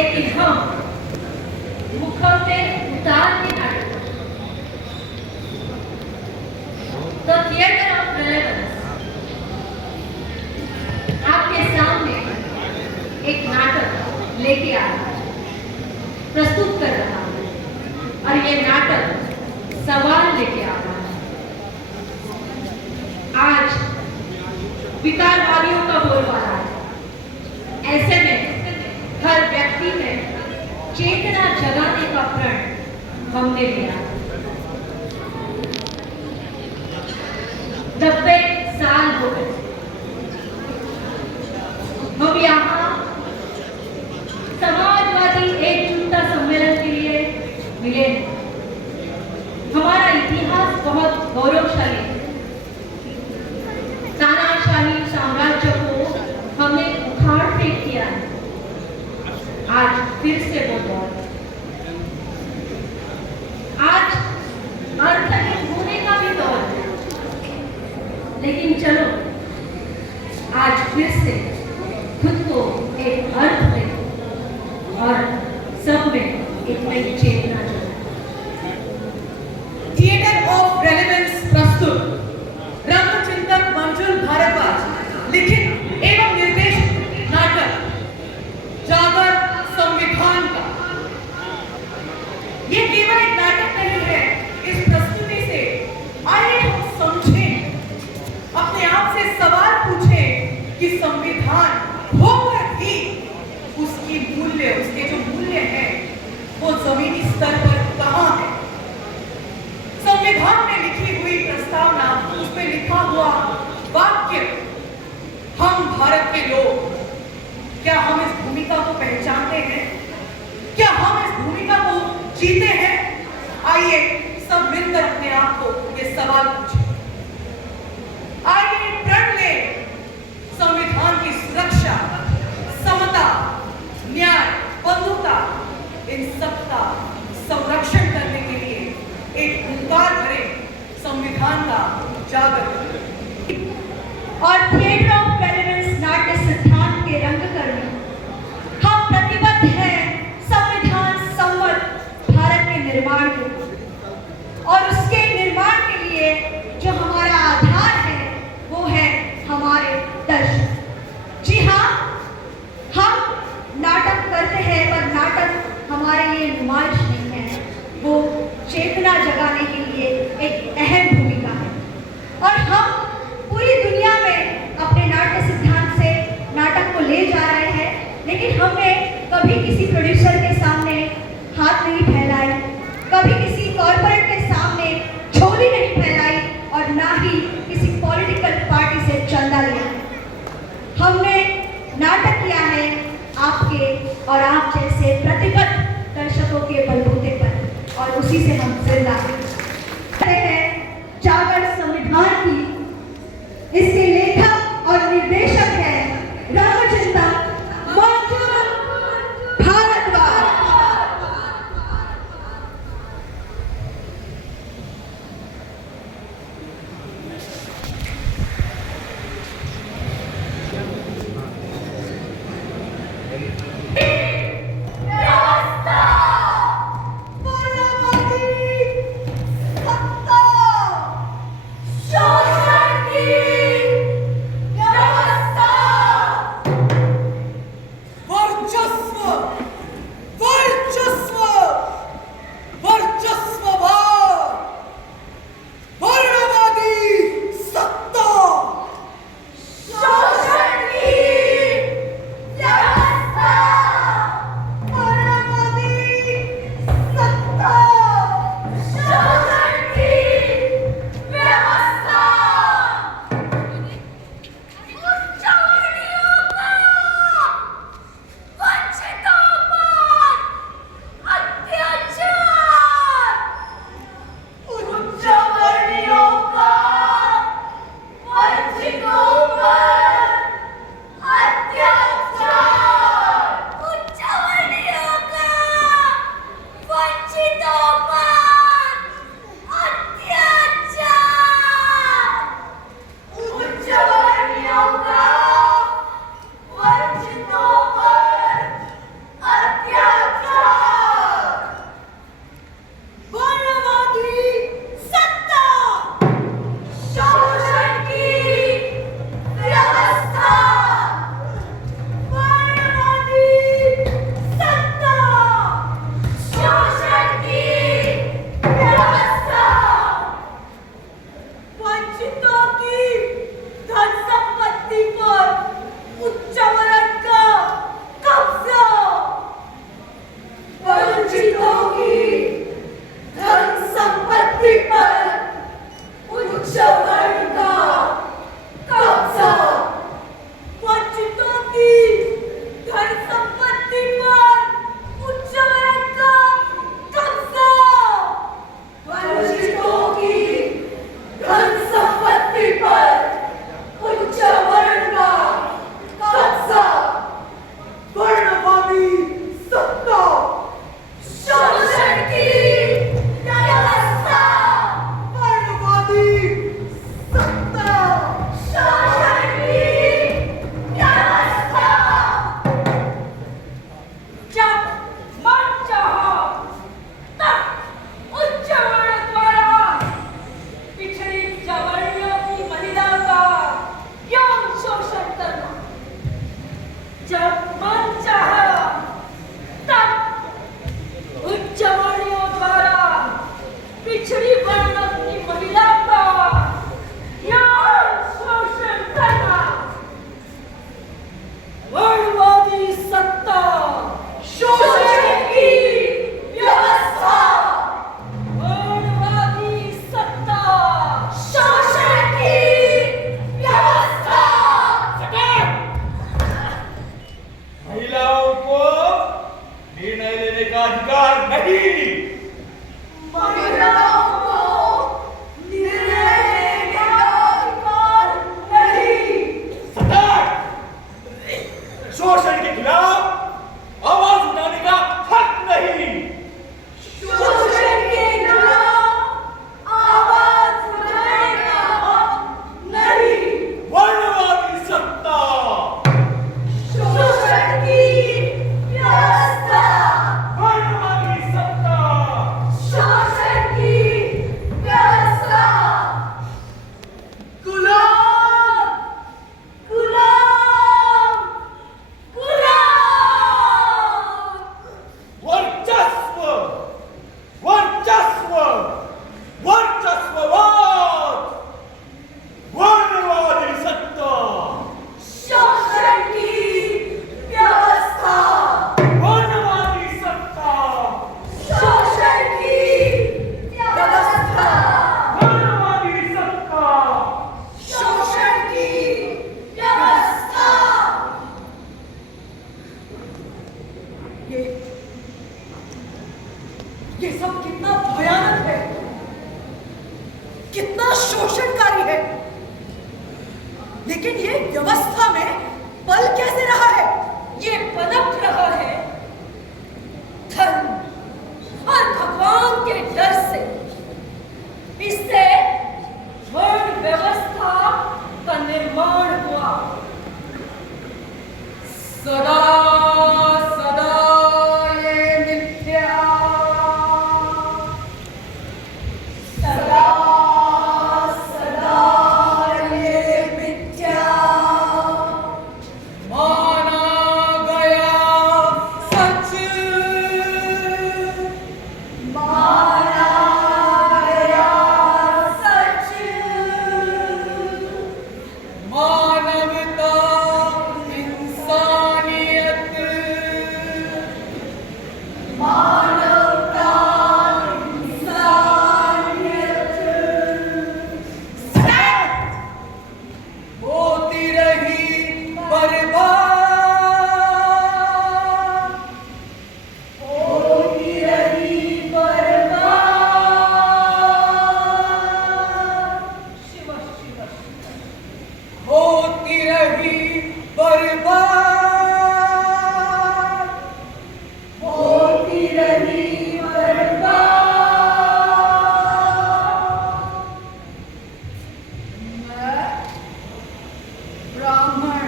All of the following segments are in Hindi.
लेकिन हम मुखौटे उतार के नाटक द थिएटर ऑफ रेलेवेंस आपके सामने एक नाटक लेके आ रहा है, प्रस्तुत कर रहा है और ये नाटक सवाल लेके आ रहा है। आज विकारवादियों का बोलबाला है। ऐसे में हर व्यक्ति में चेतना जगाने का प्रण हमने लिया। 90 साल हो गए हम यहाँ समाजवादी एकजुटता सम्मेलन के लिए मिले। हमारा इतिहास बहुत गौरवशाली है। तानाशाही साम्राज्य को हमने उखाड़ फेंक किया है। आज फिर से वो दौर, आज अर्थहीन होने का भी दौर है। लेकिन चलो आज फिर से खुद को एक अर्थ दें और सब में एक नई चेतना जगाएं। थिएटर ऑफ रेलेवेंस प्रस्तुत रंगचिंतक मंजुल भारद्वाज लिखित एवं निर्देशित नाटक जागर संविधान का। ये केवल एक नाटक नहीं है। इस प्रस्तुति से आइए हम समझें, अपने आप से सवाल पूछें कि संविधान होकर भी उसके जो मूल्य हैं वो जमीनी स्तर पर कहाँ है। संविधान में लिखी हुई प्रस्तावना, उसमें लिखा हुआ वाक्य, हम भारत के लोग, क्या हम इस भूमिका को पहचानते हैं? क्या हम इस भूमिका को जीते हैं? आइए सब मिलकर अपने आप को ये सवाल पूछें। आइए प्रण लें संविधान की सुरक्षा, समता, न्याय, बंधुता, इन सबका संरक्षण करने के लिए एक हुंकार भरे संविधान का जागर। और थिएटर ऑफ रेलेवेंस नाट्य सिद्धांत के रंगकर्मी हम प्रतिबद्ध हैं संविधान सम्मत भारत के निर्माण के लिए। और उसके निर्माण के लिए जो हमारा आधार है वो है हमारे दर्शन। जी हाँ, हम नाटक करते हैं पर नाटक हमारे लिए नुमाइश नहीं है, वो चेतना जगाने के लिए एक अहम भूमिका है। और हम पूरी दुनिया में अपने नाट्य सिद्धांत से नाटक को ले जा रहे हैं। लेकिन हमने कभी किसी प्रोड्यूसर के सामने हाथ नहीं फैलाए, कभी किसी कॉर्पोरेट के सामने झोली नहीं फैलाई और ना ही किसी पॉलिटिकल पार्टी से चंदा लिया। हमने नाटक किया है आपके और आप जैसे प्रतिबद्ध दर्शकों के बलबूते पर, और उसी से हम जिंदा हैं। जागर संविधान की इसके लेखक और निर्देशक हैं रंगचिंतक मंजुल भारद्वाज। लेकिन ये व्यवस्था में बल कैसे रहा है? ये पनप रहा है धर्म और भगवान के डर से। इससे वर्ण व्यवस्था का निर्माण हुआ। सदा सदा ये मिथ्या, सदा सदा ये मिथ्या माना गया सच, माना गया सच। मानवता इंसानियत, मानवता इंसानियत होती रही बर्बाद, होती रही बर्बाद। शिव शिव होती रही बर्बाद, होती रही बर्बाद। मैं ब्राह्मण,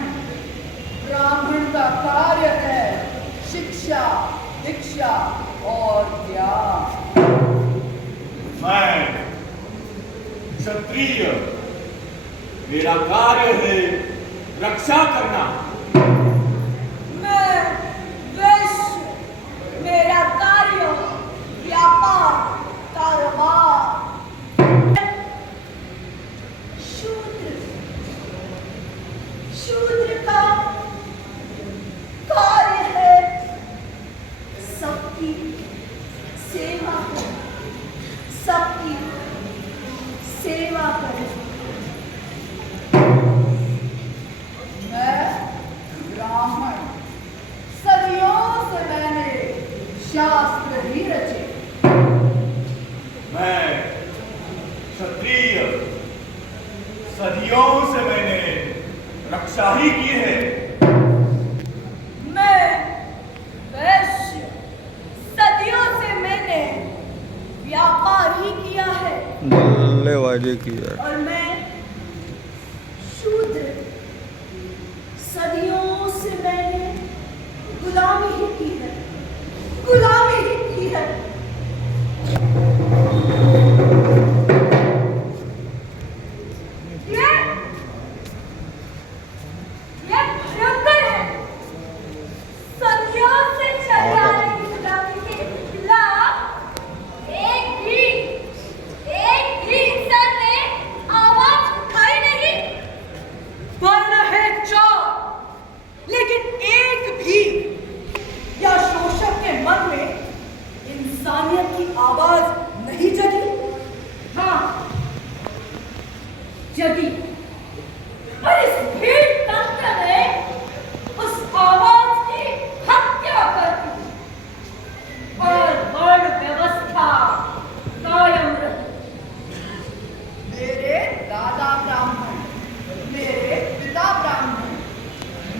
ब्राह्मण का कार्य है शिक्षा, दीक्षा और ज्ञान। मैं क्षत्रिय, मेरा कार्य है रक्षा करना। मैं वैश्य, मेरा कार्य व्यापार कारोबार। शूद्र, शूद्र का कार्य है सबकी सेवा करना, सबकी सेवा करना। मैं ब्राह्मण, सदियों से मैंने शास्त्र ही रचे। मैं क्षत्रिय, सदियों से मैंने रक्षा ही की है। मैं वैश्य, सदियों से मैंने व्यापार ही किया है। बल्लेबाजी की है। और मैं शूद्र, सदियों से मैंने गुलामी ही की है, गुलामी ही की है। ये भयंकर है। सदियों से चली आ रही गुलामी के खिलाफ एक भी इंसान ने आवाज उठाई नहीं। वर्ण है चार, लेकिन एक भी या शोषक के मन में इंसानियत की आवाज नहीं जगी। हाँ, जगी, पर इस भीड़ तंत्र ने उस आवाज की हत्या कर दी और वर्ण व्यवस्था कायम रही। मेरे दादा ब्राह्मण, मेरे पिता ब्राह्मण,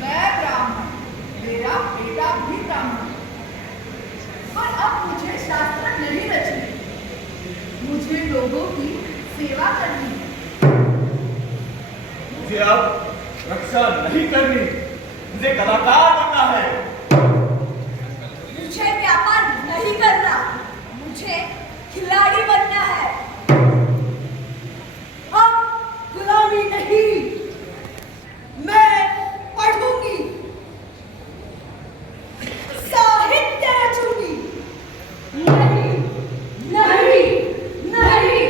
मैं ब्राह्मण, मेरा बेटा भी ब्राह्मण। पर अब मुझे शास्त्र नहीं रचने, मुझे लोगों की सेवा करनी है। मुझे अब रक्षा नहीं करनी, मुझे कलाकार बनना है। मुझे व्यापार नहीं करना, मुझे खिलाड़ी बनना है। अब गुलामी नहीं, मैं पढ़ूंगी, साहित्य रचूंगी। नहीं नहीं नहीं,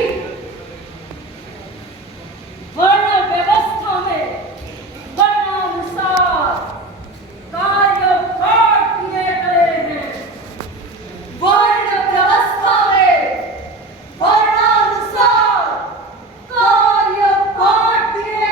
वर्ण व्यवस्था में वर्णानुसार कार्य काट दिए गए हैं। वर्ण व्यवस्था में वर्णानुसार कार्य काट दिए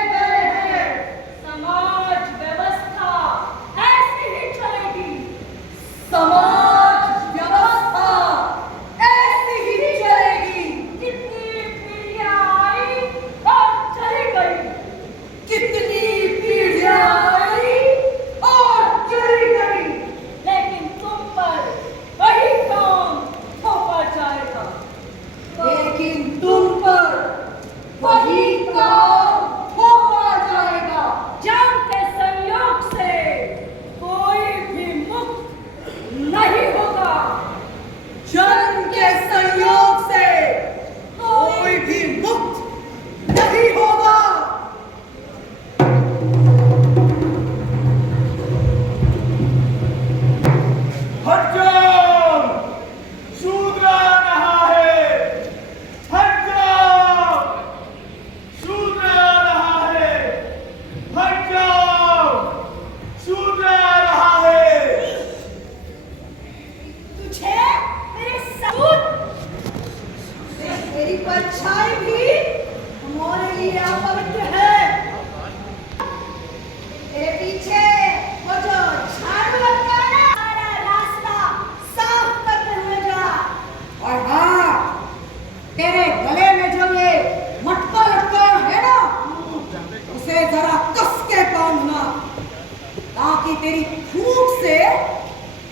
ताकि तेरी भूख से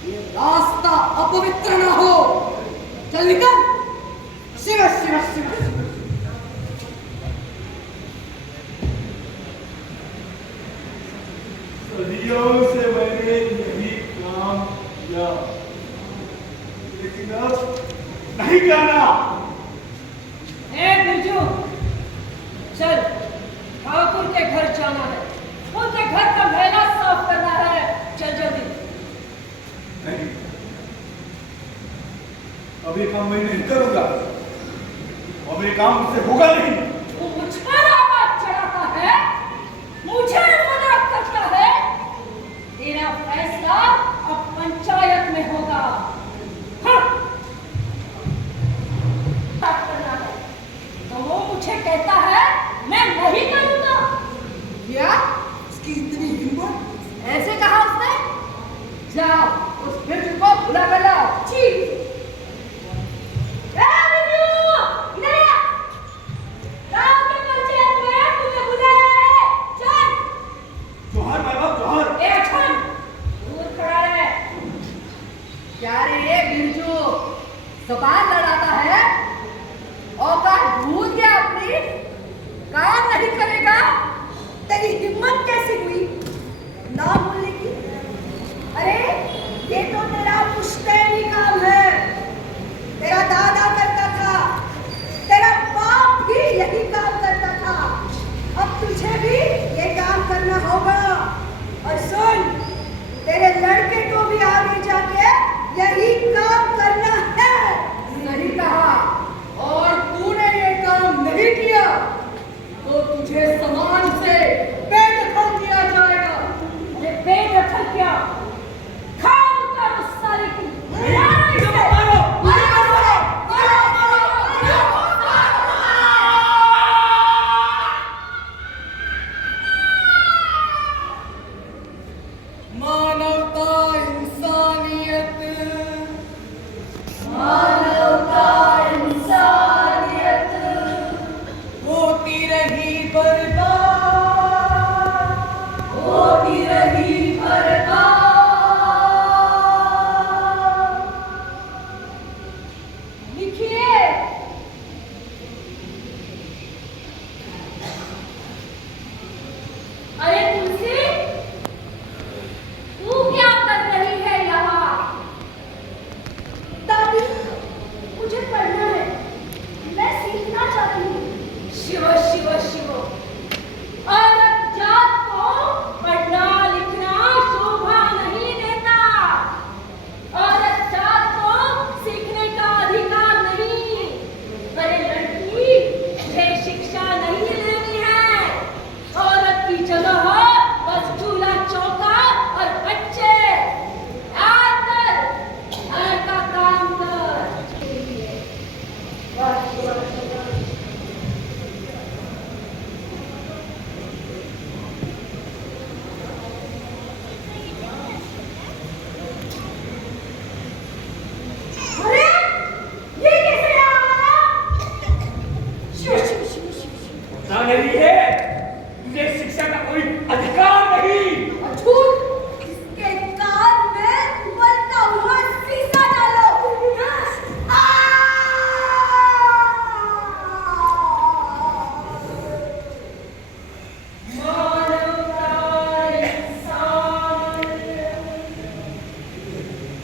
ये रास्ता अपवित्र न हो। चल निकल। शिव शिव शिव शिव। सदियों से मैंने यही काम किया, लेकिन अब नहीं करना। बिरजू, चल, ठाकुर के घर जाना है, उनके घर का मैला साफ करना है। चल जल्दी। नहीं, अब ये काम मैं नहीं करूंगा। अब ये काम मुझसे होगा नहीं। तू मुझ पर आवाज चढ़ाता है, मुझे मजाक करता है। तेरा फैसला अब पंचायत में होगा। हाँ। साफ करना है तो वो मुझे कहता है मैं नहीं करूंगा। क्या? इसकी इतनी हिम्मत? ऐसे कहा उसने? जाओ उस बिरजू को बुला कर लाओ। ठीक। क्या रे बिरजू, जबान लड़ाता है? औकात भूल गया अपनी? काम नहीं करेगा? तेरी हिम्मत कैसे हुई ना बोलने की? अरे ये तो तेरा पुश्तैनी काम है। तेरा दादा करता था, तेरा बाप भी यही काम करता था। अब तुझे भी ये काम करना होगा। और सुन, तेरे लड़के को भी आगे जाके यही काम करना है। नहीं कहा, और तूने ये काम नहीं किया तो तुझे समान से बेदखल किया जाएगा। अरे बेदखल क्या? खाम कर उस साले की। मानवता, इंसानियत, मानवता, इंसानियत होती रही बर्बाद, होती रही बर्बाद। लिखिए। अरे तुलसी, तू क्या कर रही है यहाँ? दादी, मुझे पढ़ना है, मैं सीखना चाहती हूँ। शिव शिव शिव। औरत जात को पढ़ना लिखना शोभा नहीं देता। औरत जात को सीखने का अधिकार नहीं। अरे लड़की, ये शिक्षा नहीं लेनी है। औरत की जगह बस चूल्हा चौका और बच्चे। आकर घर का काम कर। अरे ये कैसे आया? शिव शिव शिव शिव। पता नहीं है, तुझे शिक्षा का कोई अधिकार नहीं। अछूत, इसके कान में उबलता हुआ शीशा डालो।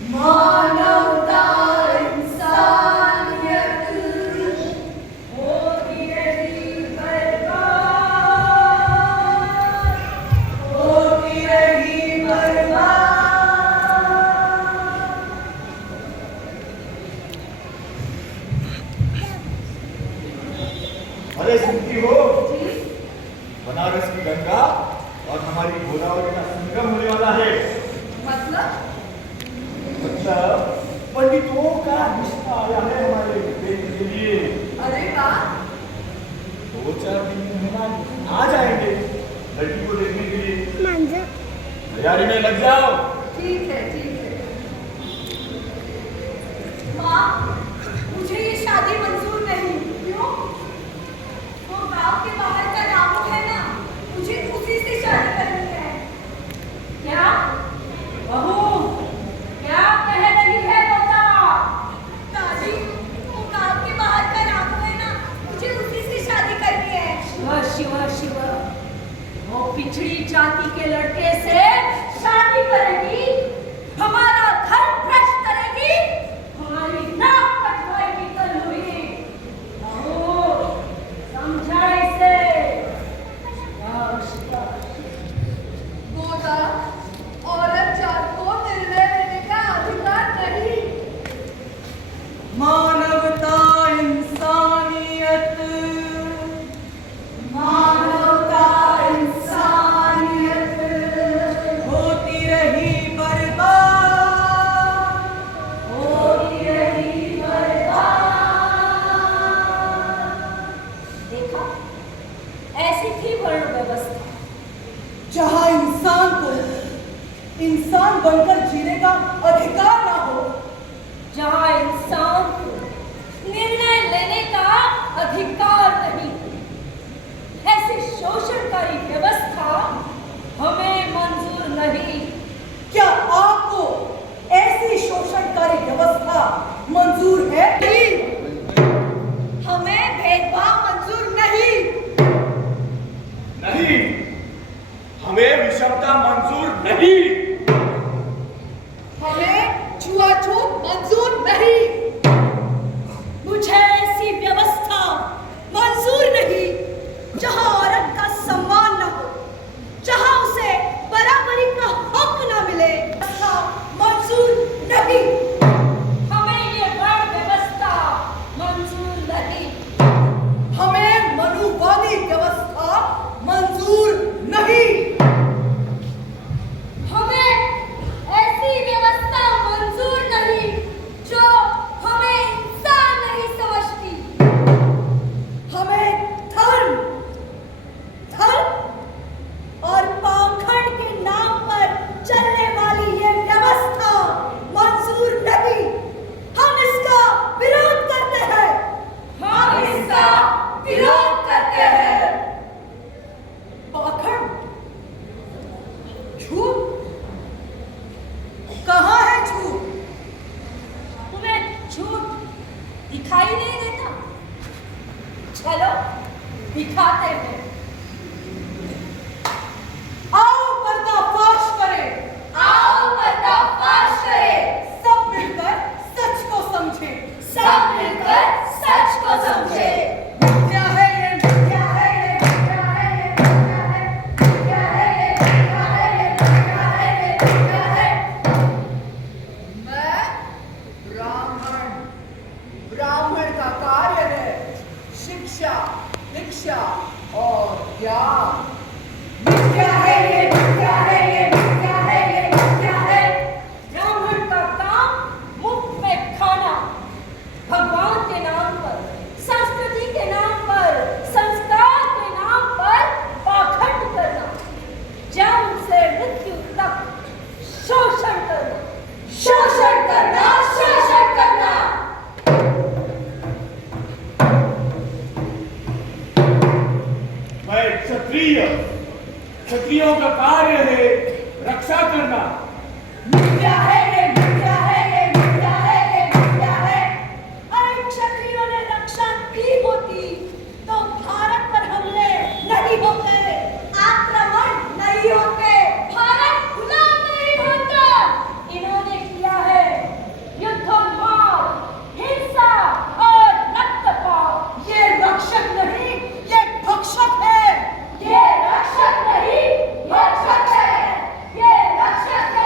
मानवता, इंसानियत होती रही बर्बाद, होती रही बर्बाद। अरे सुनती हो, बनारस की गंगा और हमारी गोदावरी का संगम होने वाला है। मतलब पंडितों का रिश्ता आया है हमारे बेटे के लिए। अरे वाह। 2-4 दिन में मेहमान आ जाएंगे लड़की को देखने के लिए। तैयारी में लग जाओ। ठीक है, ठीक है। माँ, मुझे ये शादी मंजूर नहीं। क्यों? वो गांव के बाहर का रामू है ना, मुझे उसी से शादी करनी है। क्या? इंसान को इंसान बनकर जीने का अधिकार ना हो, जहां इंसान को निर्णय लेने का अधिकार नहीं, ऐसी शोषणकारी व्यवस्था हमें मंजूर नहीं। क्या आपको ऐसी शोषणकारी व्यवस्था मंजूर है? हमें भेदभाव मंजूर नहीं। नहीं, हमें विषमता मंजूर नहीं। हमें छुआछूत मंजूर नहीं। मुझे ऐसी व्यवस्था मंजूर नहीं जहां औरत का सम्मान न हो, जहां उसे बराबरी का हक न मिले। व्यवस्था मंजूर नहीं। हमें ये वर्ण व्यवस्था मंजूर नहीं। हमें मनुवादी व्यवस्था मंजूर नहीं। हमें ऐसी व्यवस्था मंजूर नहीं जो हमें इंसान नहीं समझती। हमें धर्म और पाखंड के नाम पर चलने वाली ये व्यवस्था मंजूर नहीं। हम इसका विरोध करते हैं। हम इसका विरोध करते हैं। पाखंड, झूठ, कहाँ है झूठ? तुम्हें झूठ दिखाई नहीं देता? चलो दिखाते हैं। आओ पर्दाफाश करें। आओ पर्दाफाश करें। सब मिलकर सच को समझें। सब मिलकर सच को समझे। क्या है ये? क्या है ये? क्या है ये? क्या है? क्या है ये? क्या है ये? क्या है ये? क्या है? मैं ब्राह्मण का कार्य है शिक्षा, दीक्षा और ज्ञान। क्या है ये? क्या है ये? क्या है ये? क्या है? ब्राह्मण का काम मुफ्त में खाना, भगवान के नाम पर, संस्कृति के नाम पर, संस्कार के नाम पर पाखंड करना, जन्म से मृत्यु तक शोषण करना, शोषण करना, शोषण करना। मैं क्षत्रिय, क्षत्रियों का कार्य है रक्षा करना। क्या है ये? क्या है ये? क्या है ये? क्या है? अरे क्षत्रियों ने रक्षा की होती तो भारत पर हमले नहीं होते, आक्रमण नहीं होते, भारत गुलाम नहीं होता। इन्होंने किया है युद्धोन्माद, हिंसा और रक्तपात। ये रक्षक नहीं, ये भक्षक है। ये रक्षक नहीं, भक्षक है। ये रक्षक है,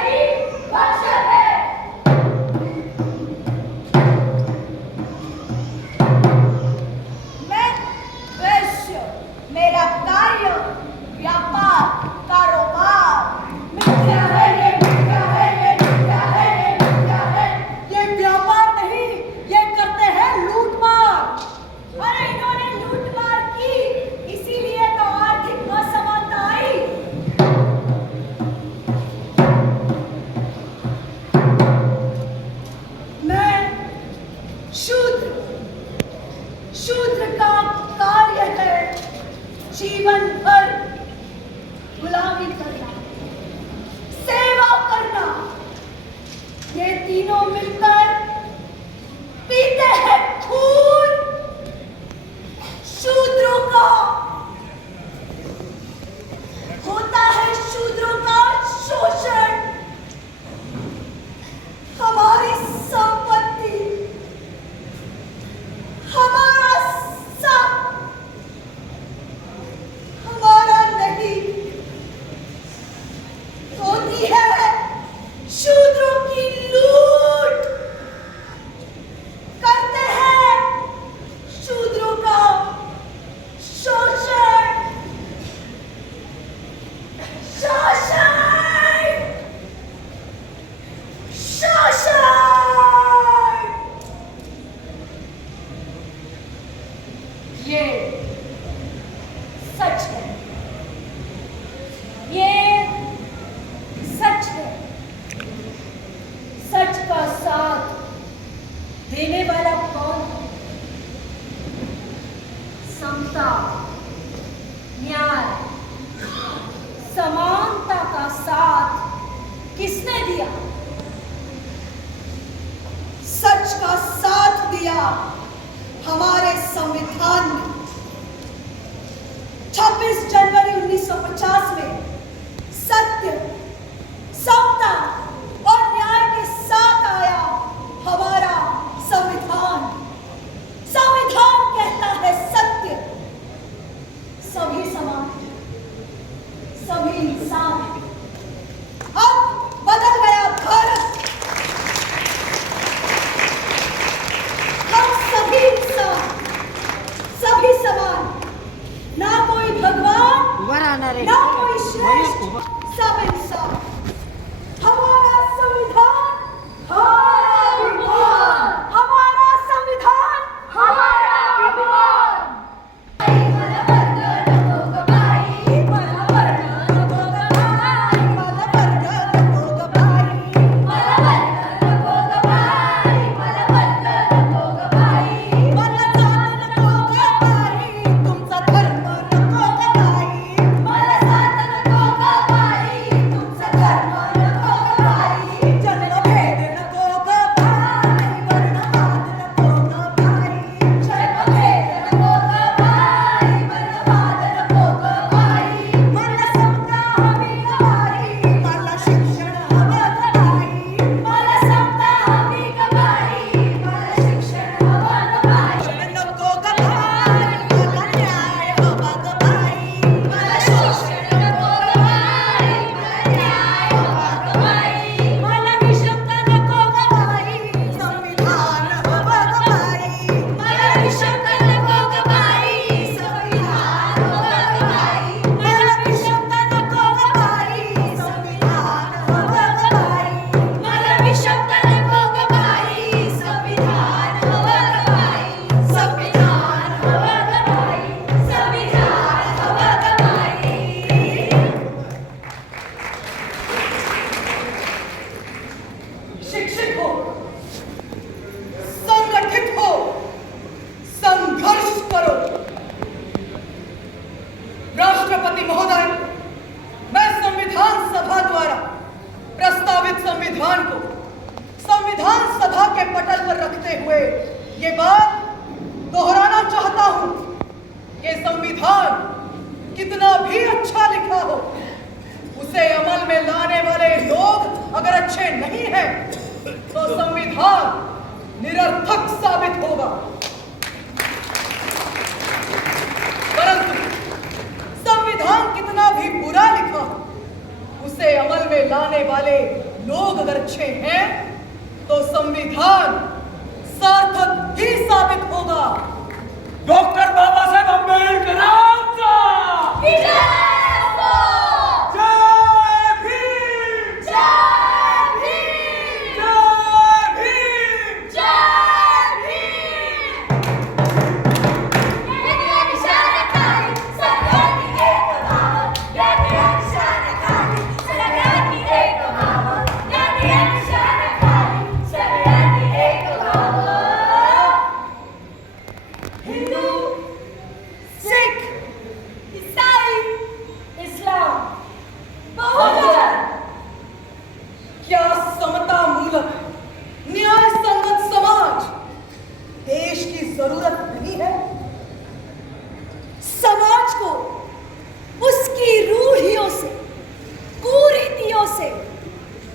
संविधान को संविधान सभा के पटल पर रखते हुए ये बात दोहराना चाहता हूं। ये संविधान कितना भी अच्छा लिखा हो, उसे अमल में लाने वाले लोग अगर अच्छे नहीं हैं, तो संविधान निरर्थक साबित होगा। परंतु संविधान कितना भी बुरा लिखा हो, उसे अमल में लाने वाले लोग अगर अच्छे हैं, तो संविधान सार्थक ही साबित होगा। डॉक्टर बाबा साहेब अम्बेडकर क्या समता मूलक न्याय संगत समाज देश की जरूरत नहीं है? समाज को उसकी रूढ़ियों से, कुरीतियों से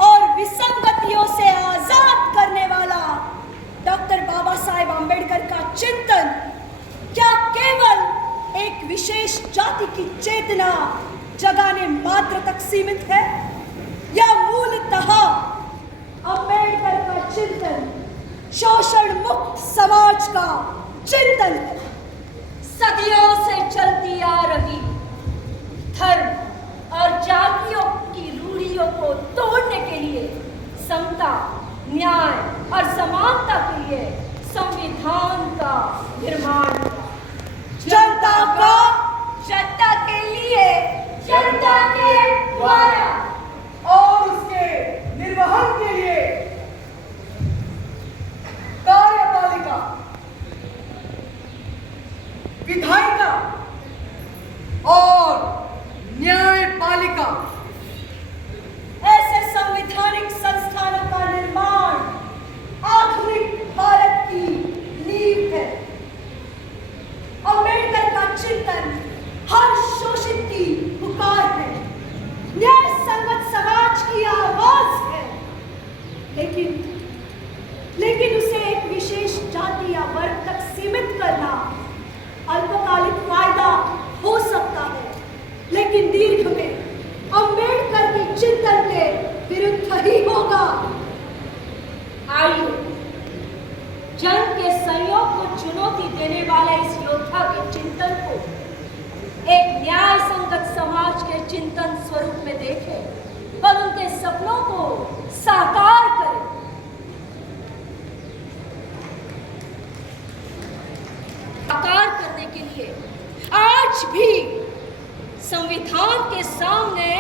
और विसंगतियों से आजाद करने वाला डॉक्टर बाबा साहेब आंबेडकर का चिंतन क्या केवल एक विशेष जाति की चेतना जगाने मात्र तक सीमित है, या मूलतः अंबेडकर का चिंतन शोषण मुक्त समाज का चिंतन है? सदियों से चलती आ रही धर्म और जातियों की रूढ़ियों को तोड़ने के लिए समता, न्याय और समानता के लिए संविधान का निर्माण जनता के लिए, जनता के द्वारा और उसके निर्वहन के लिए कार्यपालिका, विधायिका और न्यायपालिका, ऐसे संवैधानिक संस्थानों का निर्माण आधुनिक भारत की नींव है। अंबेडकर का चिंतन हर शोषित की पुकार है, न्याय संगत समाज की आवाज है, लेकिन उसे एक विशेष जाति या वर्ग तक सीमित करना अल्पकालिक फायदा हो सकता है, लेकिन दीर्घ में अंबेडकर के चिंतन के विरुद्ध ही होगा। आइए जन के सहयोग को चुनौती देने वाले इस योद्धा के चिंतन को एक न्याय संगत समाज के चिंतन स्वरूप में देखें और उनके सपनों को साकार करें। साकार करने के लिए आज भी संविधान के सामने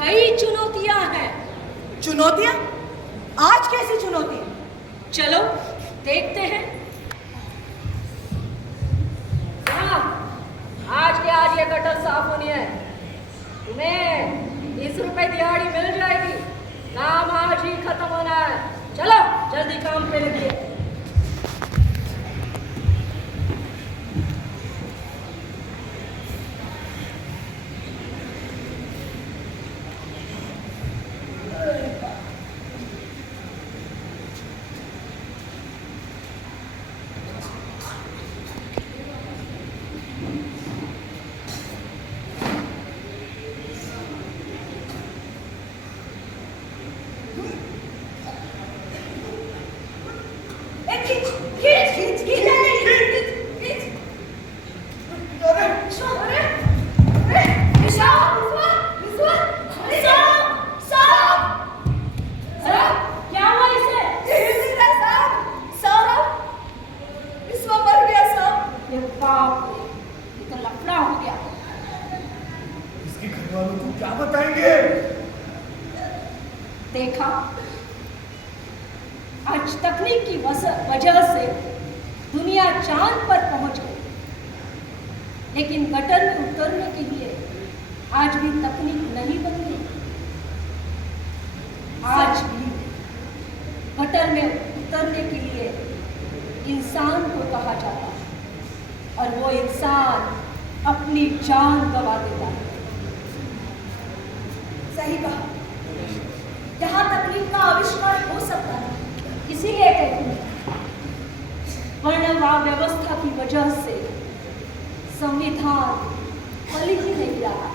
कई चुनौतियां हैं। चुनौतियां? आज कैसी चुनौती? चलो देखते हैं। हाँ, आज के आज ये गटर साफ होनी है। तुम्हें 20 रुपए दिहाड़ी मिल जाएगी। काम आज ही खत्म होना है। चलो जल्दी काम पे लगिए। देखा, आज तकनीक की वजह से दुनिया चांद पर पहुंच गई, लेकिन गटर में उतरने के लिए आज भी तकनीक नहीं बन गई। आज भी को कहा जाता है और वो इंसान अपनी जान गंवा देता है। सही कहा, यहाँ तकनीक का आविष्कार हो सकता है, इसीलिए कहती हूँ वर्णवाद व्यवस्था की वजह से संविधान फल ही नहीं रहा।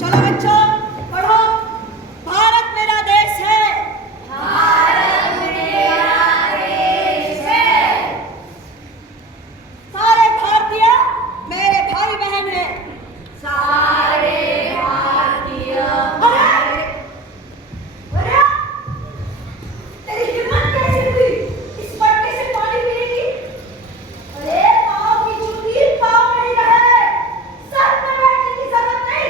चलो बच्चों, पढ़ो। भारत मेरा देश है। सारे भारतीय मेरे भाई बहन हैं। अरे! अरे! तेरी हिम्मत कैसे हुई इस मटके से पानी पीने की? अरे पाँव की जूती पाँव नहीं रहे, सर पे बैठने की जरूरत नहीं।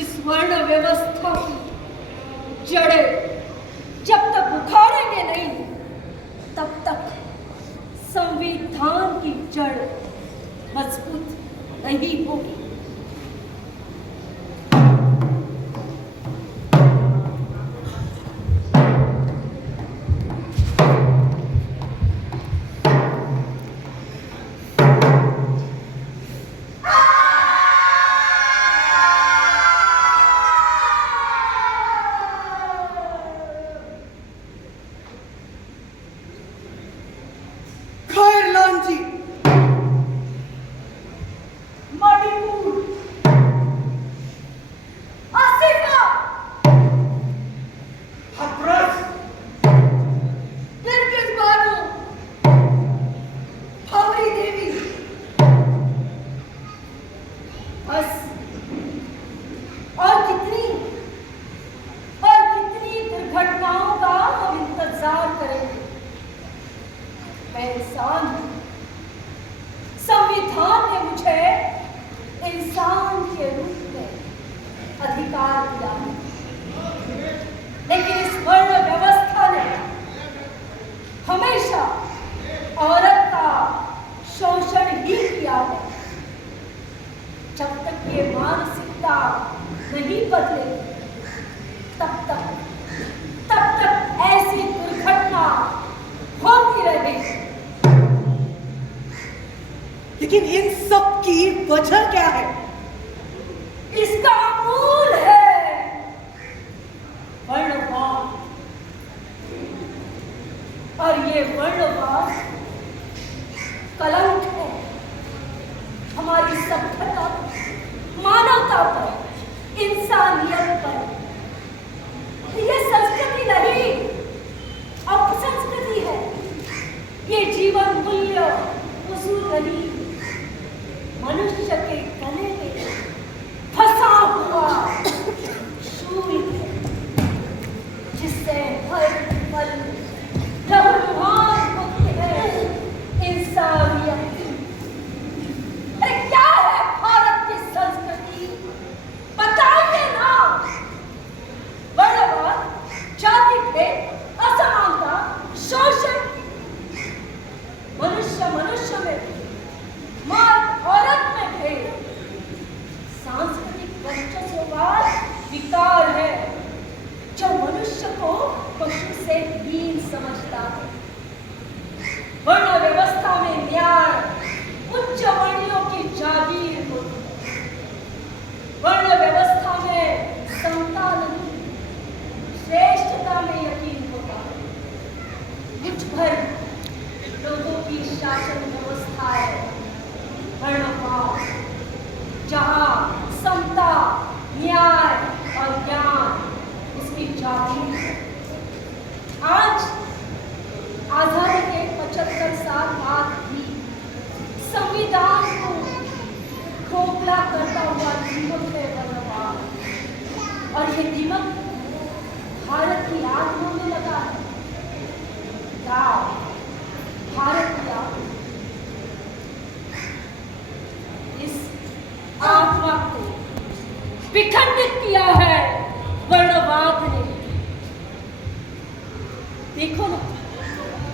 इस वर्ण व्यवस्था की जड़ें जब तक उखाड़ेंगे नहीं, तब तक संविधान की जड़ मजबूत नहीं होगी। खैरलाल जी, मणिपुर, आसिफा, हथरस, गिरगिट बानो, भवरी देवी, बस और कितनी दुर्घटनाओं का हम इंतजार करेंगे। मैं इंसान हूं, संविधान ने मुझे इंसान के रूप में अधिकार दिया है, लेकिन इस वर्ण व्यवस्था ने हमेशा औरत का शोषण ही किया है। जब तक ये मानसिकता नहीं बदलेगी, तब तक ऐसी दुर्घटना होती रहेगी। लेकिन इन सब की वजह क्या है? इसका मूल है वर्णवाद, और ये वर्णवाद कलंक है हमारी सभ्यता पर, मानवता पर, इंसानियत पर। ये संस्कृति नहीं, अपसंस्कृति है। ये जीवन मूल्य वसूल नहीं, मनुष्य के गले में फंसा हुआ शूल है, जिससे हर पल रहनुमान होते हैं इंसानियत। अरे क्या है भारत की संस्कृति, बताइए ना। वर्णवाद, जाति भेद, असमानता, शोषण, मनुष्य में, मर्द औरत में भेद, सांस्कृतिक वर्चस्ववाद विकार है जो मनुष्य को पशु से हीन समझता है। वर्ण व्यवस्था में न्याय उच्च वर्णियों की जागीर होती है। वर्ण व्यवस्था में समता नहीं, श्रेष्ठता में यकीन होता है। मुझ भर लोगों की शासन व्यवस्था है वर्णवाद, जहाँ समता, न्याय और ज्ञान उसकी जागीर है। आज आजादी के 75 साल बाद भी संविधान को खोखला करता हुआ दीमक है वर्णवाद, और ये दीमक भारत की आत्मा में लगा है। भारत की आत्मा, इस आत्मा को विखंडित किया है वर्णवाद ने। देखो ना,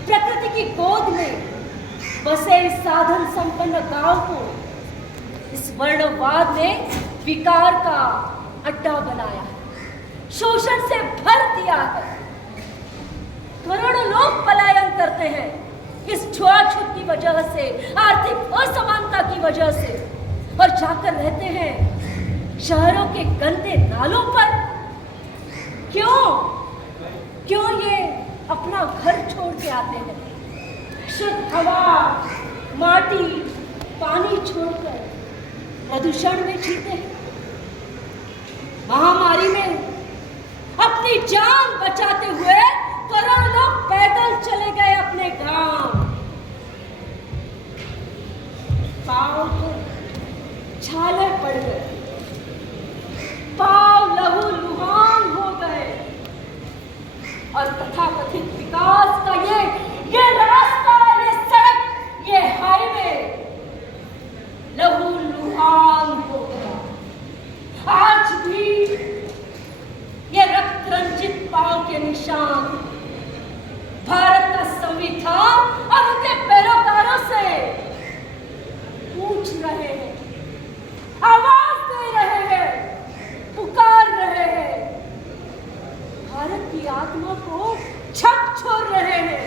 प्रकृति की गोद में बसे इस साधन संपन्न गांव को इस वर्णवाद ने विकार का अड्डा बनाया, शोषण से भर दिया है। करोड़ों लोग पलायन करते हैं इस छुआछूत की वजह से, आर्थिक असमानता की वजह से, और जाकर रहते हैं शहरों के गंदे नालों पर। क्यों ये अपना घर छोड़ के आते हैं, शुद्ध हवा, माटी, पानी छोड़कर प्रदूषण में जीते हैं। महामारी में अपनी जान बचाते हुए करोड़ों लोग पैदल चले गए अपने गांव। पांव को छाले पड़ गए, पांव लहू लुहान हो गए, और तथाकथित विकास का ये रास्ता, ये सड़क, ये हाईवे लहू लुहान हो गया। आज भी ये रक्त रंजित पांव के निशान भारत का संविधान और उनके पैरोकारों से पूछ रहे हैं, आवाज दे रहे हैं, पुकार रहे हैं, भारत की आत्मा को झकझोर रहे हैं।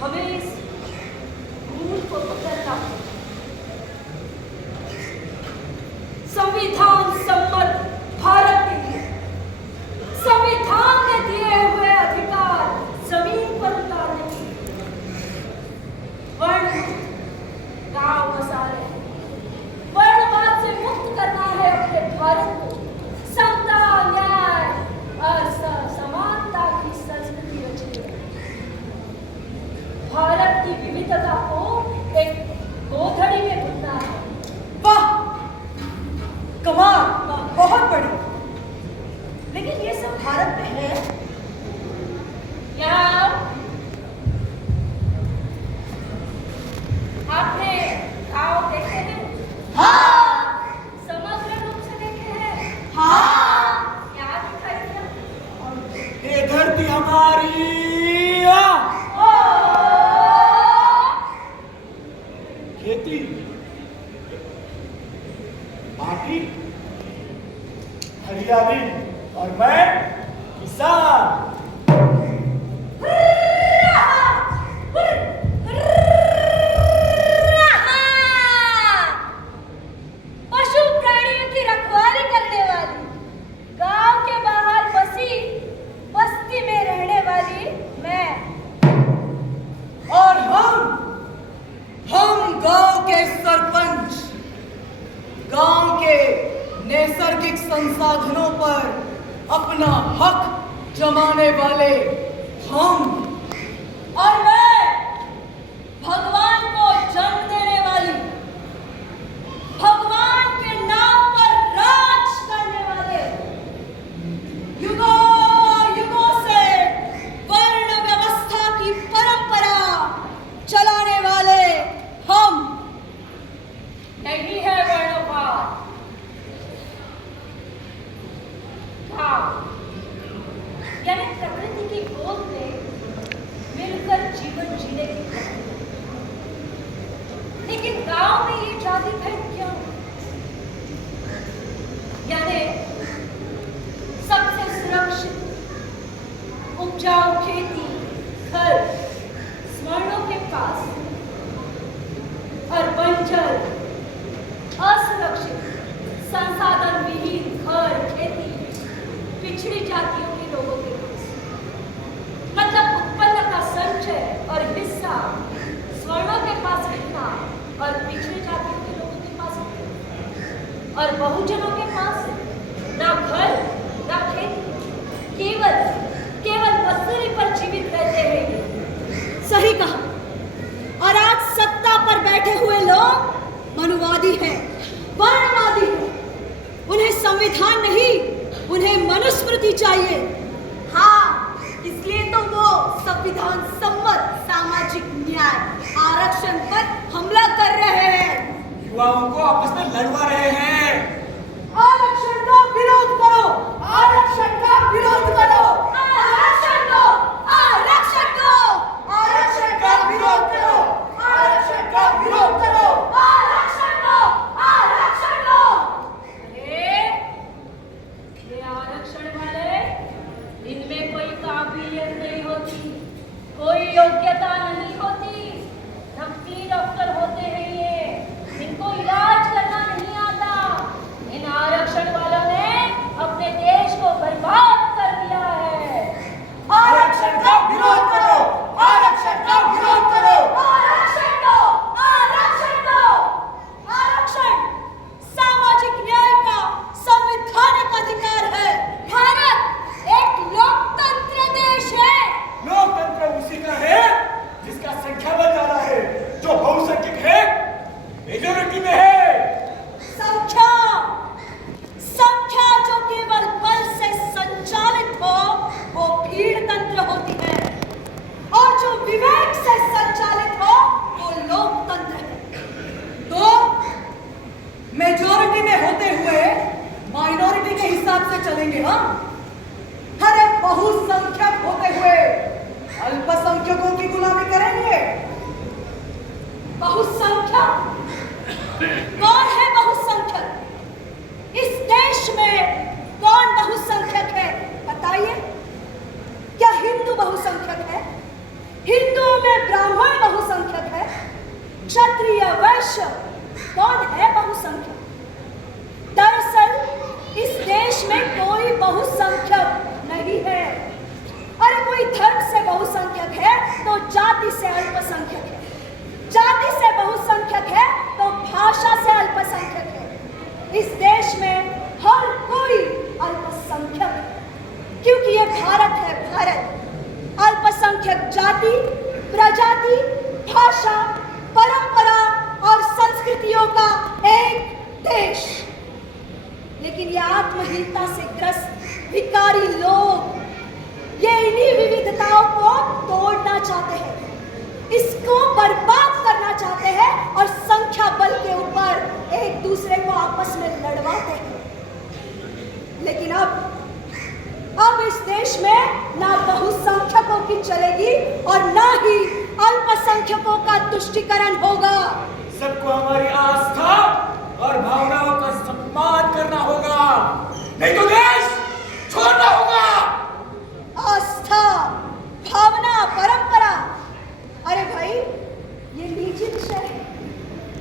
हमें इस मूल को पकड़ना है। संविधान सम्मत भारत के लिए संविधान ने दिए हुए अधिकार जमीन पर उतारने के लिए वर्ण गांव बसा रहे हैं, वर्णवाद से मुक्त करना है अपने भारत को, समता, न्याय और समानता की संस्कृति रचनी है। भारत की विविधता को एक गोधड़ी में बुनना है। वाह, कमाल, बहुत बड़ी। लेकिन ये सब भारत में है। यहाँ आपने गाँव देखे हैं? हाँ, समग्र रूप से देखे हैं? हाँ, क्या दिखाई दिया? ये धरती हमारी खेती, माटी, हरियाली, और मैं किसान। पशु प्राणियों की रखवाली करने वाली, गांव के बाहर बसी बस्ती में रहने वाली मैं। और हम गांव के सरपंच, गांव के नैसर्गिक संसाधनों पर अपना हक जमाने वाले हम। और मैं भगवान को जन्म देने वाली, भगवान के नाम पर राज करने वाले, युगों युगों से वर्ण व्यवस्था की परंपरा चलाने वाले हम। नहीं है वर्णवाद। हाँ, यानी प्रकृति की गोद में मिलकर जीवन जीने की प्रक्रिया। लेकिन गांव में ये जाति भेद क्यों? यानी सबसे सुरक्षित उपजाऊ खेती, घर स्वर्णों के पास, और बंजर असुरक्षित संसाधन विहीन घर खेती पिछड़ी जातियों के लोगों के पास। मतलब उत्पन्न का संचय और हिस्सा स्वर्णों के पास इतना और पिछड़ी जातियों के लोगों के पास इतना, और बहुजनों के पास ना घर ना खेती, केवल मजदूरी पर जीवित रहते हैं। सही कहा। और आज सत्ता पर बैठे हुए लोग मनुवादी हैं, वर्णवादी हैं। उन्हें संविधान नहीं, उन्हें मनुस्मृति चाहिए। हाँ, इसलिए तो वो संविधान सम्मत सामाजिक न्याय आरक्षण पर हमला कर रहे हैं, युवाओं को आपस में लड़वा रहे हैं। आरक्षण का विरोध करो, आरक्षण का विरोध करो। मेजोरिटी में होते हुए माइनॉरिटी के हिसाब से चलेंगे हम। अरे बहुसंख्यक होते हुए अल्पसंख्यकों की गुलामी करेंगे। बहुसंख्यक? कौन है बहुसंख्यक? इस देश में कौन बहुसंख्यक है बताइए? क्या हिंदू बहुसंख्यक है? हिंदुओं में ब्राह्मण बहुसंख्यक है? क्षत्रिय वैश्य कौन है बहुसंख्यक? दरअसल इस देश में कोई बहुसंख्यक नहीं है। अरे कोई धर्म से बहुसंख्यक है तो जाति से अल्पसंख्यक है, जाति से बहुसंख्यक है तो भाषा से अल्पसंख्यक है। इस देश में हर कोई अल्पसंख्यक है, क्योंकि ये भारत है, भारत। अल्पसंख्यक जाति, प्रजाति, भाषा, परंपरा और संस्कृतियों का एक देश। लेकिन ये आत्महीनता से ग्रस्त भिखारी लोग ये इन्हीं विविधताओं को तोड़ना चाहते हैं, इसको बर्बाद करना चाहते हैं और संख्या बल के ऊपर एक दूसरे को आपस में लड़वाते हैं। लेकिन अब इस देश में ना बहुसंख्यकों की चलेगी और ना ही अल्पसंख्यकों का तुष्टीकरण होगा। सबको हमारी आस्था और भावनाओं का सम्मान करना होगा, नहीं तो देश छोड़ना होगा। आस्था, भावना, परंपरा, अरे भाई ये निजी विषय है।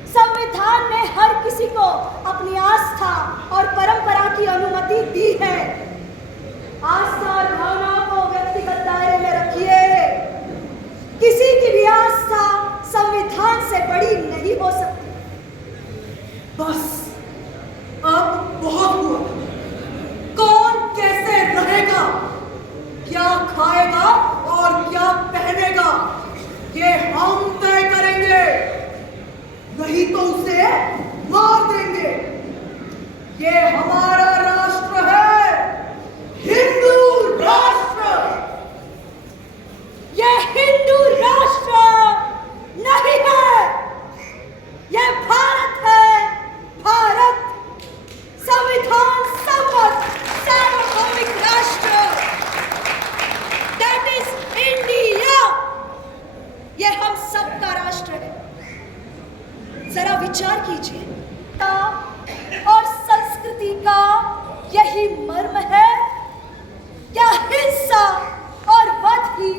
संविधान ने हर किसी को अपनी आस्था और परंपरा की अनुमति दी है। आस्था और भावनाओं को व्यक्तिगत दायरे में रखिए। किसी की भी आस्था संविधान से बड़ी नहीं हो सकती। बस अब बहुत हुआ। कौन कैसे रहेगा, क्या खाएगा और क्या पहनेगा, ये हम तय करेंगे, नहीं तो उसे मार देंगे। ये हमारा राष्ट्र है, हिंदू राष्ट्र। ये हिंदू राष्ट्र नहीं है, ये भारत है, भारत। संविधान सम्मत सार्वभौमिक राष्ट्र, दैट इज इंडिया। ये हम सबका राष्ट्र है। जरा विचार कीजिए, और संस्कृति का यही मर्म है। क्या हिंसा और वध ही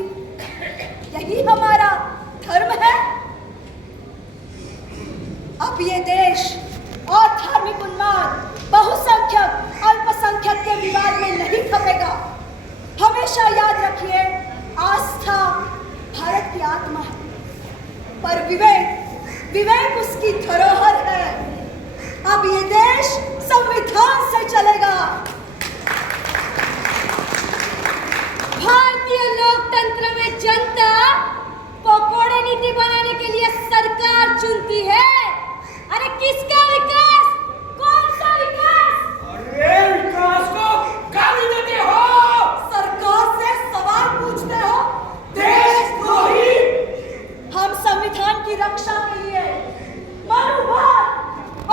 यही हमारा धर्म है? अब ये देश और धार्मिक उन्माद बहुसंख्यक अल्पसंख्यक के विवाद में नहीं खपेगा। हमेशा याद रखिए, आस्था भारत की आत्मा है, पर विवेक उसकी धरोहर है। अब ये देश संविधान से चलेगा। भारतीय लोकतंत्र में जनता पकौड़े नीति बनाने के लिए सरकार चुनती है। अरे किसका विकास? कौन सा विकास? अरे विकास को गाली देते हो, सरकार से सवाल पूछते हो, देशद्रोही। हम संविधान की रक्षा के लिए मनुवाद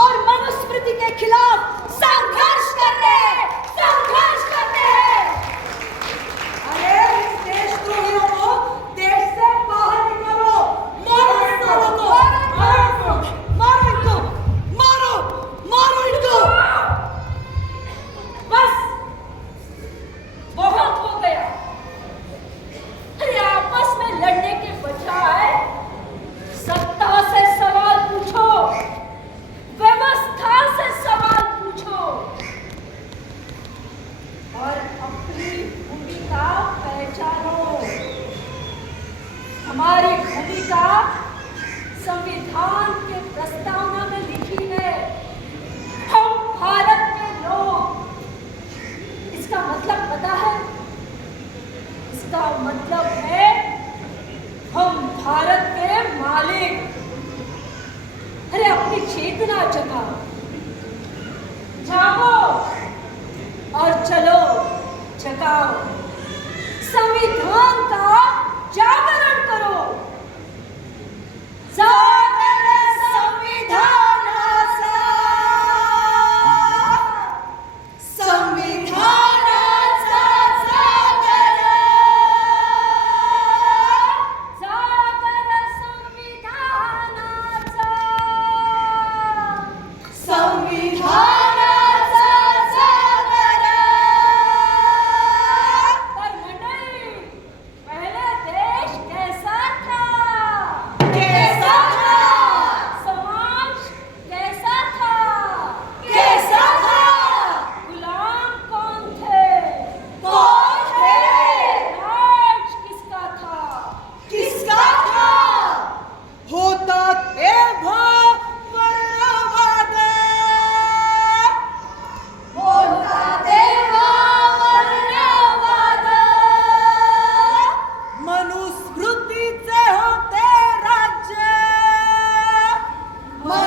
और मनुस्मृति के खिलाफ संघर्ष करते हैं, संघर्ष करते हैं। अरे इस देशद्रोहियों को देश से बाहर निकालो। मारो इन लोगों को, मारो इनको, मारो मारो इनको। बस बहुत हो गया। अरे आपस में लड़ने के बजाय सत्ता से सवाल पूछो, व्यवस्था से सवाल पूछो और अपनी भूमिका पहचानो। हमारी भूमिका संविधान के प्रस्तावना में लिखी है। हम भारत के लोग। इसका मतलब पता है? इसका मतलब है हम भारत के मालिक। अरे अपनी चेतना जगाओ, जागो और चलो, जगाओ। संविधान का जागरण करो। जागरण संविधानाचा।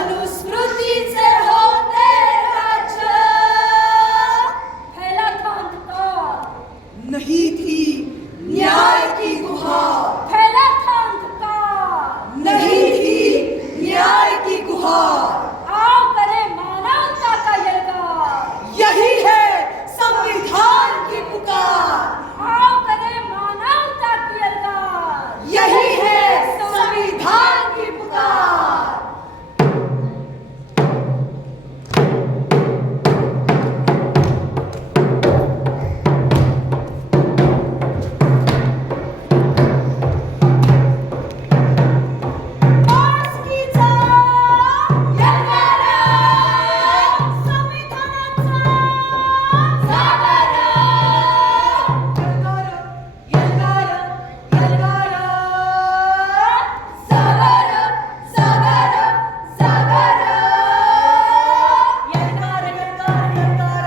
मनुस्मृति से होते राज्य, फैला था अंधकार, नहीं थी न्याय की गुहार, फैला था अंधकार, नहीं थी न्याय की गुहार। आओ करे मानवता का यलगार, यही है संविधान की पुकार, आओ करे मानवता की यलगार, यही है संविधान की पुकार। मार्क्स की यलगारा, संविधानाचा जागारा, यलगार, यलगार, सागर सागर सागर, यलगार, यलगार, यलगार,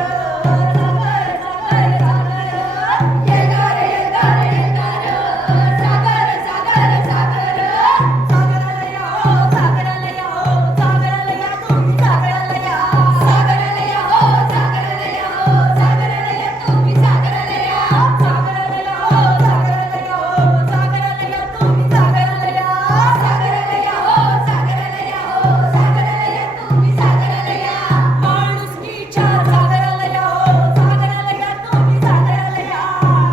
सागर सागर सागर, यलगार यलगार यलगार, सागर सागर सागर, सागरालया हो, सागरालया हो, सागरालया तुम्ही सागरालया, सागरालया हो, सागरालया हो, सागरालया तुम्ही सागरालया, सागरालया हो, सागरालया हो, सागरालया तुम्ही सागरालया, सागरालया हो, सागरालया हो, सागरालया तुम्ही सागरालया, माणुसकीच्या सागरालया हो, सागरालया तुम्ही सागरालया,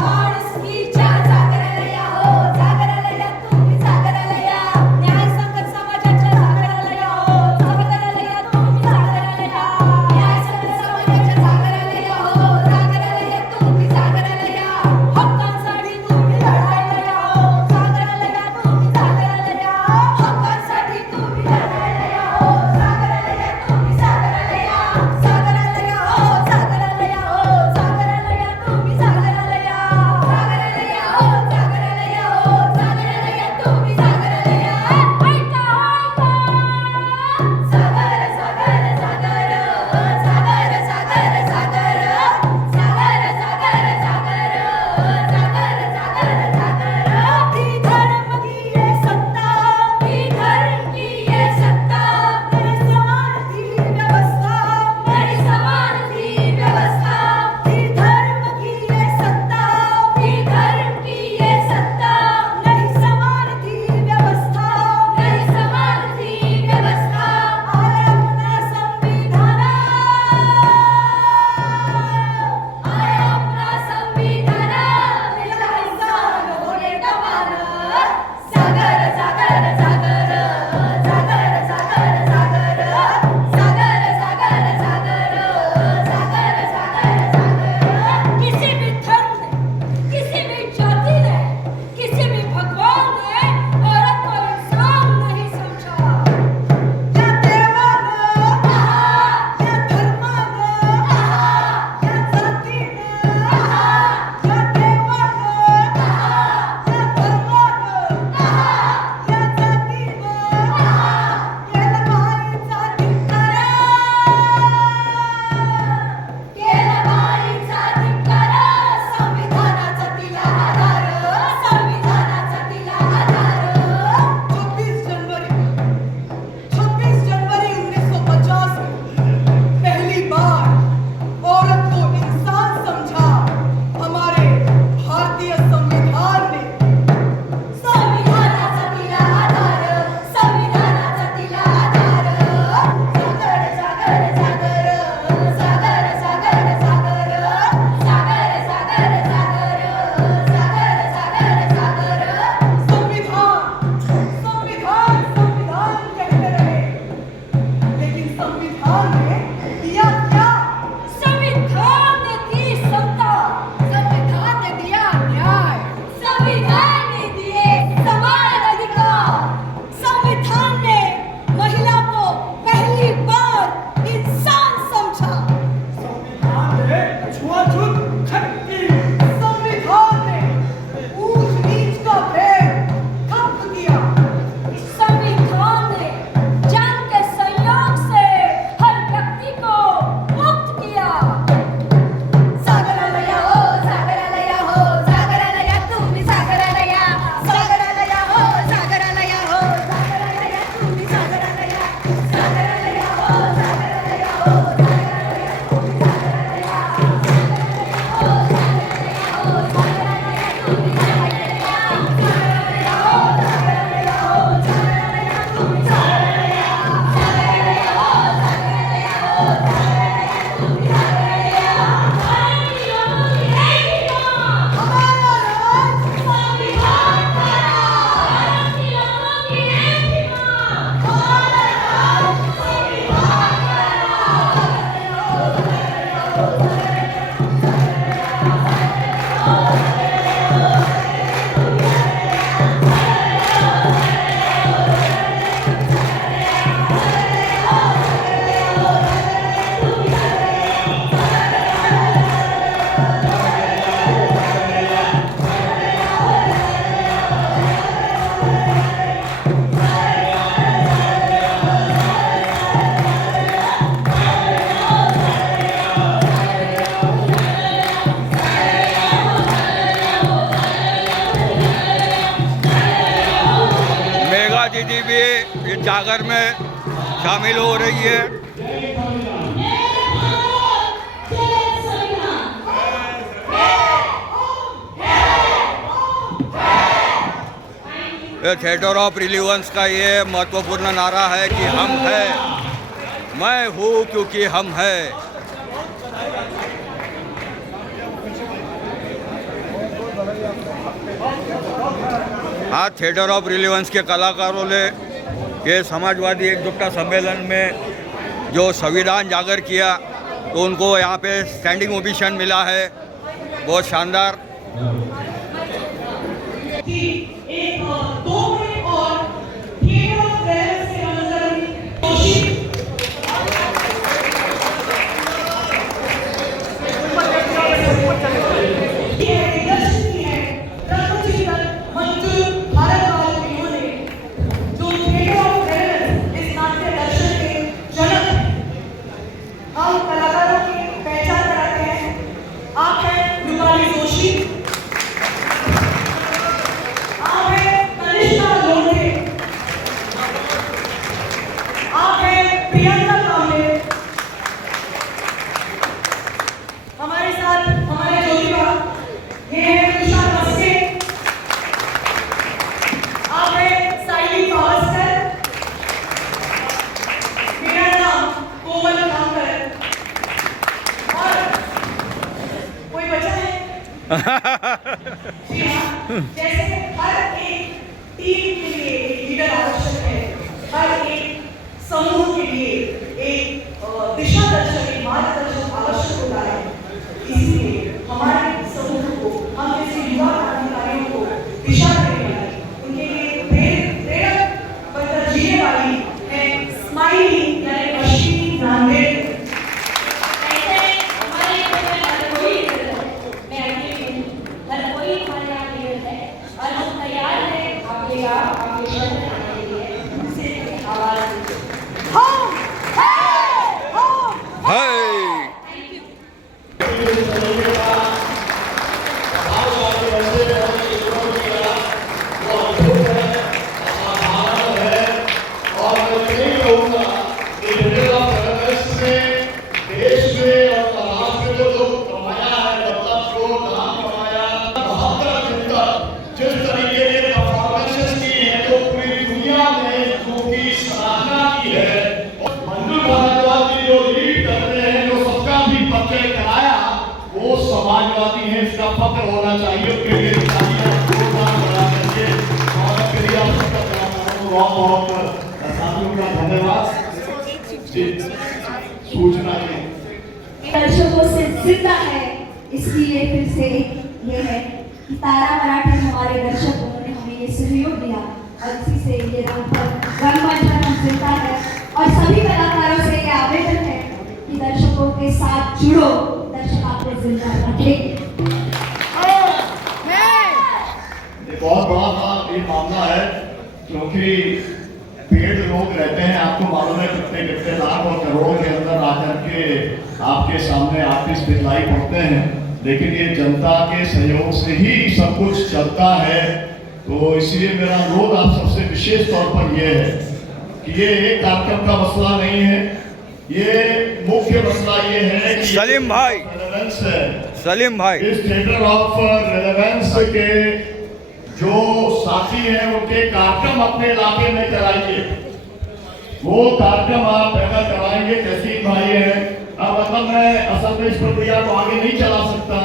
माणुसकीच्या सागरालया हो, सागरालया तुम्ही सागरालया, न्यायसंगत समाजाच्या सागरालया हो, सागरालया तुम्ही सागरालया, न्यायसंगत समाजाच्या सागरालया हो, सागरालया तुम्ही सागरालया, हक्कांसाठी तुम्ही लढायला हो, सागरालया तुम्ही सागरालया, हक्कांसाठी तुम्ही लढायला हो, सागरालया तुम्ही सागरालया, सागरालया हो, सागरालया हो, सागरालया तुम्ही सागरालया, सागरालया हो, सागरालया हो, सागरालया तुम्ही सागरालया, ऐका ऐका, सागर सागर सागर, सागर सागर सागर, सागर सागर सागर, सागर सागर सागर, ती धर्म की ये सत्ता, ती धर्म की ये सत्ता, मेरे समान थी व्यवस्था, मेरी समान थी व्यवस्था, ती धर्म की ये सत्ता, ती धर्म की ये सत्ता, नहीं समान थी व्यवस्था, नहीं समान थी व्यवस्था, आया अपना संविधान, आया अपना संविधान, मिला इंसान होने का मान, सागर सागर सागर, सागर सागर सागर, सागर सागर सागर, सागर सागर सागर, किसी भी धर्म ने, किसी भी जाति ने, किसी भी भगवान ने औरत को इंसान नहीं समझा, या देवानं, या धर्मानं, या जातीनं, या देवानं, या धर्मानं, या जातीनं, केला बाईचा धिक्कार, केला बाईचा धिक्कार, संविधानाचा तिला आधार, संविधानाचा तिला आधार, 26 जनवरी 1950 में पहली बार औरत को इंसान समझा हमारे भारतीय संविधान ने। संविधानाचा तिला आधार, संविधानाचा तिला आधार, सागर सागर सागर, सागर सागर सागर, सागर सागर सागर, सागर सागर सागर, संविधान संविधान संविधान कहते रहे, लेकिन संविधान ने दिया क्या? संविधान ने दी समता, संविधान ने दिया न्याय, संविधान ने दिए समान अधिकार, संविधान ने महिला को पहली बार इंसान समझा, संविधान ने छुआछूत खत्म की। संविधान ने ऊंच नीच का भेद खत्म किया। संविधान ने जन्म के संयोग से हर व्यक्ति जागर में शामिल हो रही है। थिएटर ऑफ रिलीवेंस का ये महत्वपूर्ण नारा है कि हम हैं, मैं हूँ क्योंकि हम हैं। आज थिएटर ऑफ रिलीवेंस के कलाकारों ने ये समाजवादी एकजुटता सम्मेलन में जो संविधान जागर किया तो उनको यहाँ पे स्टैंडिंग ओवेशन मिला है, बहुत शानदार। जैसे हर एक टीम के लिए एक लीडर आवश्यक है, हर एक समूह के लिए एक दिशा दर्शक, एक मार्गदर्शक आवश्यक होता है। इसलिए हमारे समूह को, हम जैसे युवा क्रांतिकारियों को दिशा देने वाली, उनके लिए प्रेरक बनकर जीने वाली है स्माइली यानी अश्विनी नांदेड़। समाजवादी है, इसका फख्र होना चाहिए। उसके लिए बहुत साथियों का धन्यवाद। सूचना दर्शकों से जिंदा है, इसलिए फिर से ये है कि तारा मराठी हमारे दर्शक, उन्होंने हमें ये सहयोग दिया और इसी से ये रंगमंच हम जिंदा है। और सभी कलाकारों से ये आवेदन है कि दर्शकों के साथ जुड़ो, दर्शक आपको जिंदा रखेंगे। बहुत बड़ा ये मामला है, क्योंकि पेड़ लोग रहते हैं, आपको मालूम है कितने कितने लाख और करोड़ के अंदर आकर के आपके सामने आर्टिस्ट दिखलाई पड़ते हैं, लेकिन ये जनता के सहयोग से ही सब कुछ चलता है। तो इसलिए मेरा अनुरोध आप सबसे विशेष तौर पर यह है कि ये एक कार्यक्रम का मसला नहीं है, ये मुख्य मसला ये है कि सलीम भाई, रेलेवेंस है। सलीम भाई, इस थिएटर ऑफ रेलेवेंस के जो साथी हैं उनके कार्यक्रम अपने इलाके में कराइए, वो कार्यक्रम आप बेहतर कराएंगे। तहसीन भाई है, अब मतलब मैं असल में इस प्रक्रिया को आगे नहीं चला सकता,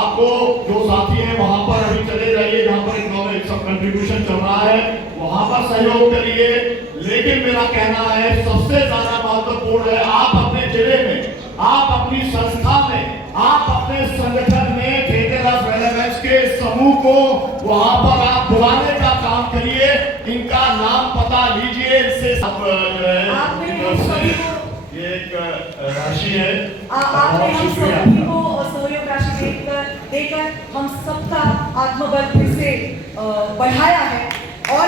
आपको जो साथी हैं वहां पर अभी चले जाइए, जहां पर इकोनॉमिक सब कंट्रीब्यूशन चल रहा है वहां पर सहयोग करिए। लेकिन मेरा कहना है सबसे ज्यादा महत्वपूर्ण है आप अपने जिले में, आप अपनी संस्था में, आप अपने संगठन में थिएटर ऑफ रेलेवेंस के समूह को वहां पर आप बुलाने का काम करिए, इनका नाम पता लीजिए, इनसे सब ये एक राशि है, आपने हम सभी को सहयोग राशि देकर हम सबका आत्मबल फिर से बढ़ाया है। और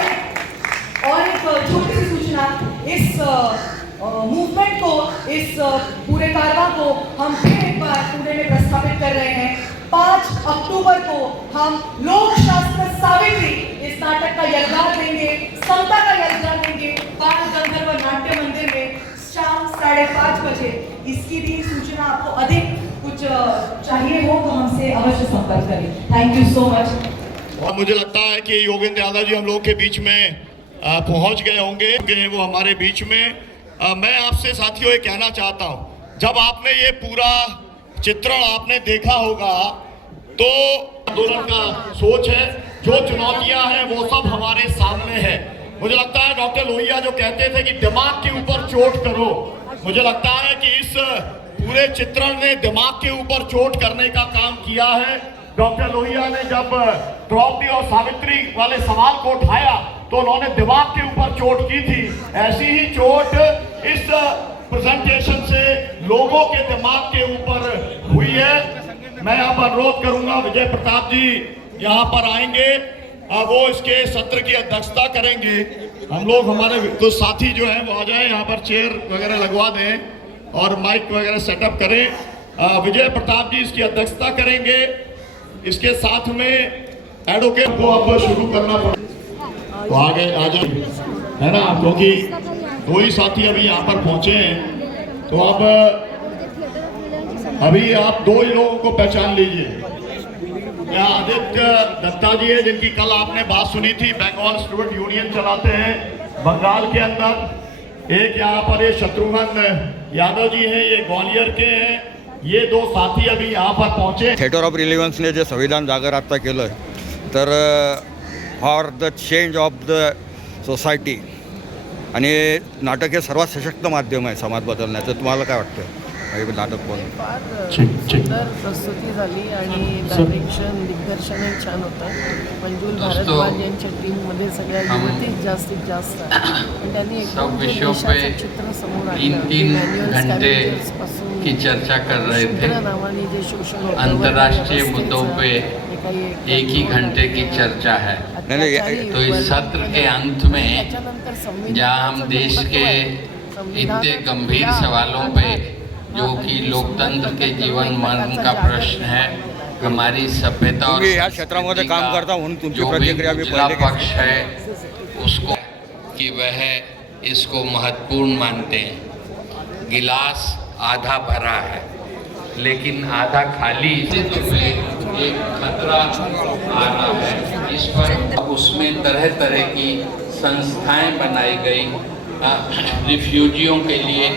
एक छोटी सी सूचना, इस मूवमेंट को, इस पूरे कारवां को हम फिर एक बार पुणे में प्रस्थापित कर रहे हैं। 5 अक्टूबर को हम लोकशास्त्र सावित्री इस नाटक का यज्ञान देंगे, समता का यज्ञान देंगे। 5:30 बजे। इसकी भी सूचना आपको अधिक कुछ चाहिए हो तो हमसे अवश्य संपर्क करें। Thank you so much. और मुझे लगता है कि योगेंद्र यादव जी हम लोग के बीच में पहुंच गए होंगे वो हमारे बीच में। मैं आपसे साथियों ये कहना चाहता हूं, जब आपने ये पूरा चित्रण आपने देखा होगा तो आंदोलन का सोच है, जो चुनौतियां हैं वो सब हमारे सामने है। मुझे लगता है डॉक्टर लोहिया जो कहते थे कि दिमाग के ऊपर चोट करो, मुझे लगता है कि इस पूरे चित्रण ने दिमाग के ऊपर चोट करने का काम किया है। डॉक्टर लोहिया ने जब द्रौपदी और सावित्री वाले सवाल को उठाया तो उन्होंने दिमाग के ऊपर चोट की थी। ऐसी ही चोट इस प्रेजेंटेशन से लोगों के दिमाग के ऊपर हुई है। मैं अब अनुरोध करूंगा विजय प्रताप जी यहाँ पर आएंगे, वो इसके सत्र की अध्यक्षता करेंगे। हम लोग हमारे कुछ साथी जो हैं वो आ जाएं, यहाँ पर चेयर वगैरह लगवा दें और माइक वगैरह सेटअप करें। विजय प्रताप जी इसकी अध्यक्षता करेंगे। इसके साथ में एडवोकेट को अब शुरू करना पड़ेगा, तो आगे आ जाए, है ना, क्योंकि दो ही साथी अभी यहाँ पर पहुंचे हैं। तो अब अभी आप दो ही लोगों को पहचान लीजिए। यहाँ आदित्य दत्ता जी है, जिनकी कल आपने बात सुनी थी, बंगाल स्टूडेंट यूनियन चलाते हैं बंगाल के अंदर। एक यहाँ पर ये शत्रुघ्न यादव जी हैं, ये ग्वालियर के हैं। ये दो साथी अभी यहाँ पर पहुंचे। थिएटर ऑफ रिलिव्हन्सने जे संविधान जागर आता केलं तर for the change of the society, आणि नाटक हे सर्वात सशक्त माध्यम आहे समाज बदलण्याचं. तुम्हाला काय वाटतं हे नाटक कोण? फार सुंदर प्रस्तुती झाली आणि डायरेक्शन दिग्दर्शनही छान होतं. मंजुल भारद्वाज यांच्या टीममध्ये सगळ्या युवतीच जास्तीत जास्त आहेत. पण त्यांनी सब विषयों पे चित्र समोर 3-3 घंटे की चर्चा कर रहे थे. नावाने जे शोषण अंतर्राष्ट्रीय मुद्दों पे एक ही घंटे की चर्चा है. तो इस सत्र के अंत में जहाँ हम देश के इतने गंभीर सवालों पे, जो कि लोकतंत्र के जीवन मरण का प्रश्न है, हमारी सभ्यता और या क्षेत्रामध्ये काम करता म्हणून तुमची जो भी प्रतिक्रिया मी पिछला पहिले पक्ष है उसको कि वह इसको महत्वपूर्ण मानते हैं. गिलास आधा भरा है लेकिन आधा खाली, एक खतरा आ रहा है. इस पर उसमें तरह तरह की संस्थाएं बनाई गई रिफ्यूजियों के लिए.